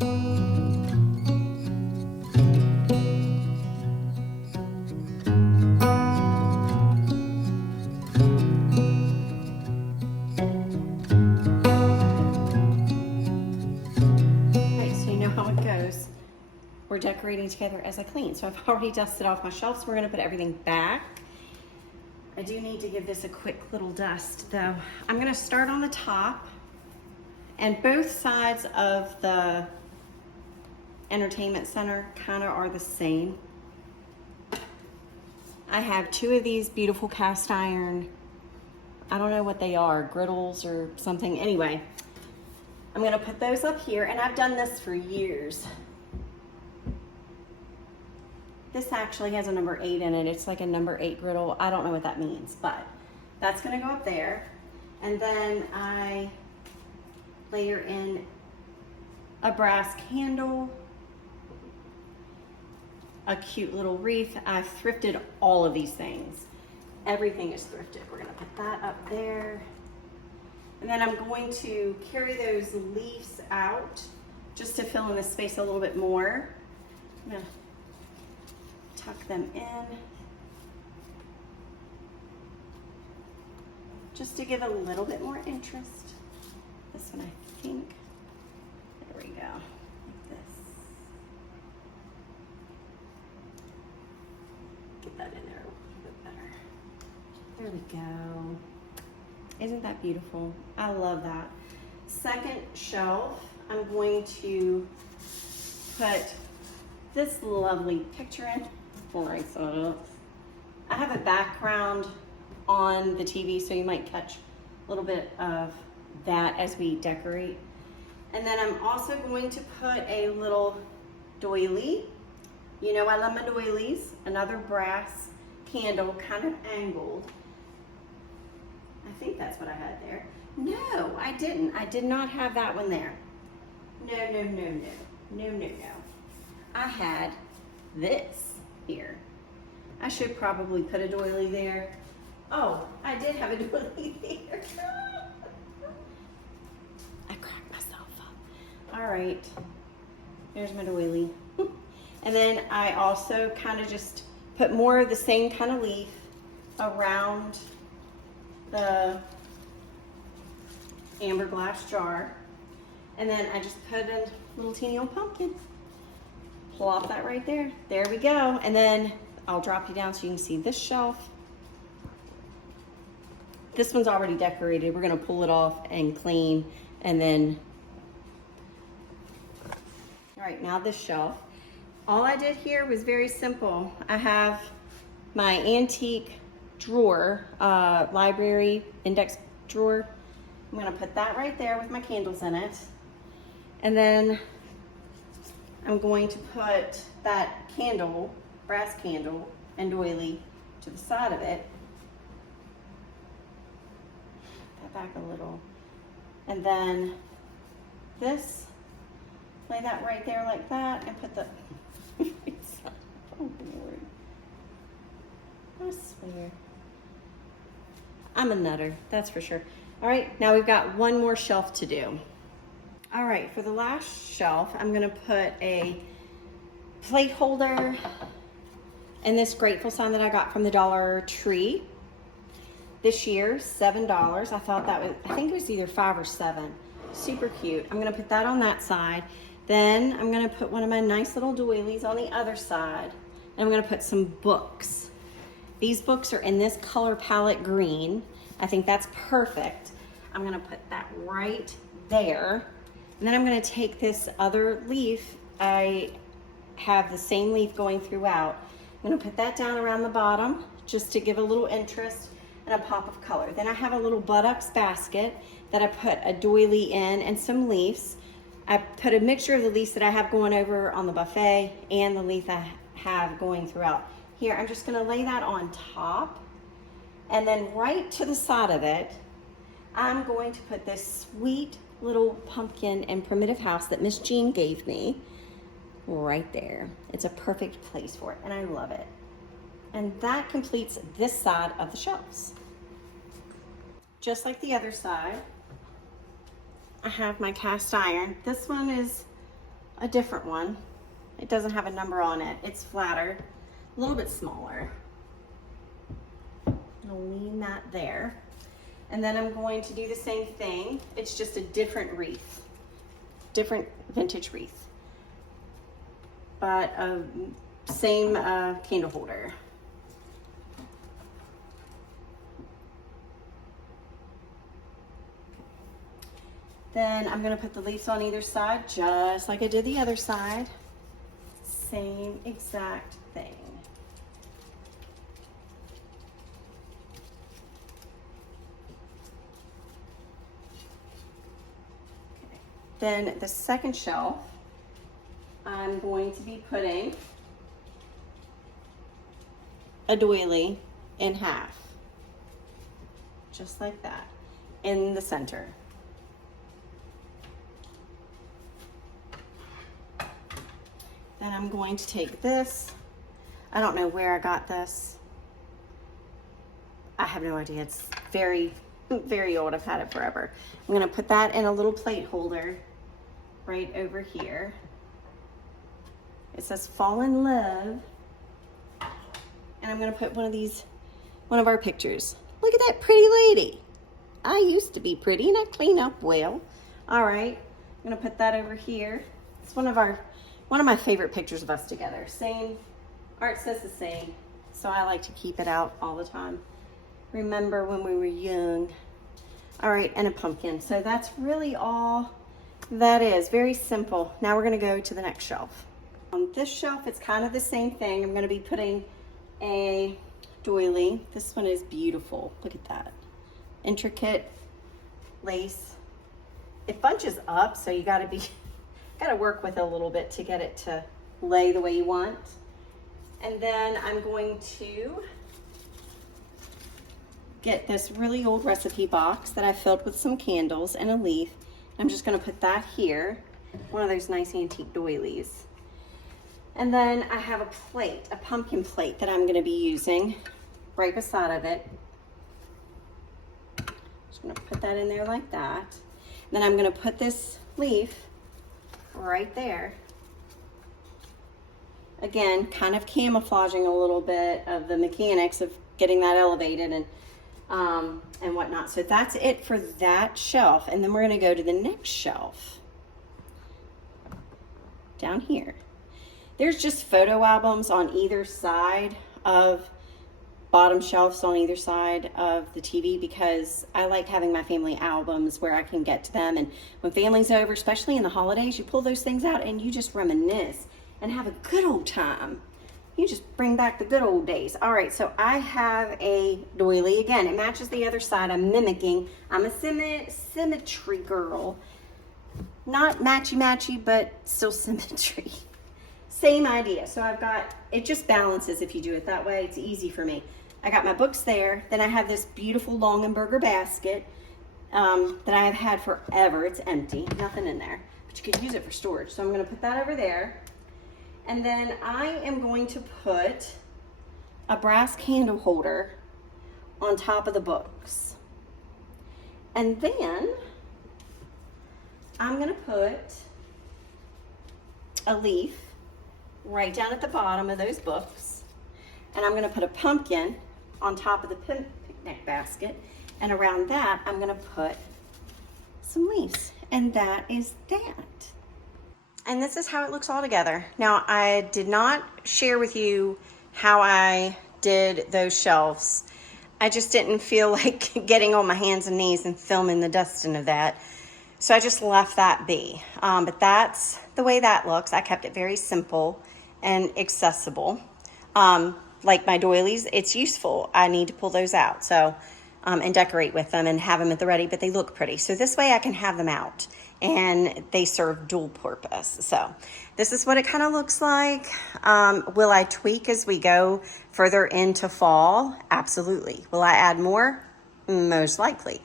Okay, so you know how it goes. We're decorating together as I clean. So I've already dusted off my shelves. We're gonna put everything back. I do need to give this a quick little dust though. I'm gonna start on the top, and both sides of the entertainment center kind of are the same. I have two of these beautiful cast iron, I don't know what they are, griddles or something. Anyway, I'm gonna put those up here, and I've done this for years. This actually has a number 8 in it. It's like a number 8 griddle. I don't know what that means, but that's gonna go up there. And then I layer in a brass candle, a cute little wreath. I've thrifted all of these things. Everything is thrifted. We're gonna put that up there. And then I'm going to carry those leaves out just to fill in the space a little bit more. I'm gonna tuck them in just to give a little bit more interest. This one, I think, there we go, like this. Get that in there a little bit better. There we go. Isn't that beautiful? I love that. Second shelf, I'm going to put this lovely picture in. I have a background on the TV, so you might catch a little bit of that as we decorate. And then I'm also going to put a little doily. You know I love my doilies. Another brass candle, kind of angled. I think that's what I had there. No, I didn't. I did not have that one there. No. I had this here. I should probably put a doily there. Oh, I did have a doily there. I cracked myself up. All right, there's my doily. And then I also kind of just put more of the same kind of leaf around the amber glass jar. And then I just put a little teeny old pumpkin. Plop that right there. There we go. And then I'll drop you down so you can see this shelf. This one's already decorated. We're gonna pull it off and clean, and then, all right, now this shelf. All I did here was very simple. I have my antique drawer, library index drawer. I'm gonna put that right there with my candles in it. And then I'm going to put that candle, brass candle and doily to the side of it. Put that back a little. And then this, lay that right there like that, and put the, oh Lord, I swear. I'm a nutter, that's for sure. All right, now we've got one more shelf to do. All right, for the last shelf, I'm gonna put a plate holder and this grateful sign that I got from the Dollar Tree this year, $7. I thought that was, I think it was either 5 or 7. Super cute. I'm gonna put that on that side. Then I'm gonna put one of my nice little doilies on the other side. And I'm gonna put some books. These books are in this color palette green. I think that's perfect. I'm gonna put that right there. And then I'm gonna take this other leaf. I have the same leaf going throughout. I'm gonna put that down around the bottom just to give a little interest and a pop of color. Then I have a little buttocks basket that I put a doily in and some leaves. I put a mixture of the leaves that I have going over on the buffet and the leaf I have going throughout. Here, I'm just gonna lay that on top. And then right to the side of it, I'm going to put this sweet little pumpkin and primitive house that Miss Jean gave me right there. It's a perfect place for it, and I love it. And that completes this side of the shelves. Just like the other side, I have my cast iron. This one is a different one. It doesn't have a number on it. It's flatter, a little bit smaller. I'll lean that there. And then I'm going to do the same thing. It's just a different wreath, different vintage wreath, but same candle holder. Then I'm gonna put the leaves on either side, just like I did the other side. Same exact thing. Okay. Then the second shelf, I'm going to be putting a doily in half, just like that, in the center. Then I'm going to take this. I don't know where I got this. I have no idea. It's very, very old. I've had it forever. I'm gonna put that in a little plate holder right over here. It says Fall in Love. And I'm gonna put one of our pictures. Look at that pretty lady. I used to be pretty and I clean up well. All right, I'm gonna put that over here. It's one of my favorite pictures of us together. Same, art says the same, so I like to keep it out all the time. Remember when we were young. All right, and a pumpkin. So that's really all that is, very simple. Now we're gonna go to the next shelf. On this shelf, it's kind of the same thing. I'm gonna be putting a doily. This one is beautiful, look at that. Intricate lace. It bunches up, so you gotta work with it a little bit to get it to lay the way you want. And then I'm going to get this really old recipe box that I filled with some candles and a leaf. I'm just gonna put that here, one of those nice antique doilies. And then I have a plate, a pumpkin plate that I'm gonna be using right beside of it. Just gonna put that in there like that. And then I'm gonna put this leaf right there. Again, kind of camouflaging a little bit of the mechanics of getting that elevated and whatnot. So that's it for that shelf. And then we're gonna go to the next shelf down here. There's just photo albums on either side of bottom shelves on either side of the TV because I like having my family albums where I can get to them. And when family's over, especially in the holidays, you pull those things out and you just reminisce and have a good old time. You just bring back the good old days. All right, so I have a doily. Again, it matches the other side. I'm mimicking. I'm a symmetry girl. Not matchy-matchy, but still symmetry. Same idea. So I've got, it just balances if you do it that way. It's easy for me. I got my books there. Then I have this beautiful Longenberger basket that I have had forever. It's empty, nothing in there, but you could use it for storage. So I'm gonna put that over there. And then I am going to put a brass candle holder on top of the books. And then I'm gonna put a leaf right down at the bottom of those books. And I'm gonna put a pumpkin on top of the picnic basket. And around that, I'm gonna put some leaves. And that is that. And this is how it looks all together. Now, I did not share with you how I did those shelves. I just didn't feel like getting on my hands and knees and filming the dusting of that. So I just left that be. But that's the way that looks. I kept it very simple and accessible. Like my doilies, it's useful. I need to pull those out. So, and decorate with them and have them at the ready, but they look pretty. So this way I can have them out and they serve dual purpose. So this is what it kind of looks like. Will I tweak as we go further into fall? Absolutely. Will I add more? Most likely.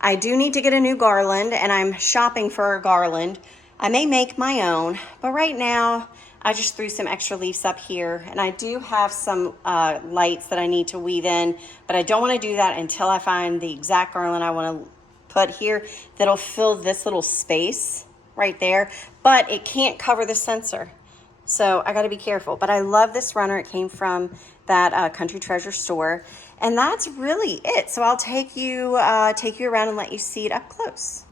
I do need to get a new garland and I'm shopping for a garland. I may make my own, but right now I just threw some extra leaves up here and I do have some lights that I need to weave in, but I don't want to do that until I find the exact garland I want to put here that'll fill this little space right there, but it can't cover the sensor. So I got to be careful. But I love this runner. It came from that Country Treasure store. And that's really it. So I'll take you around and let you see it up close.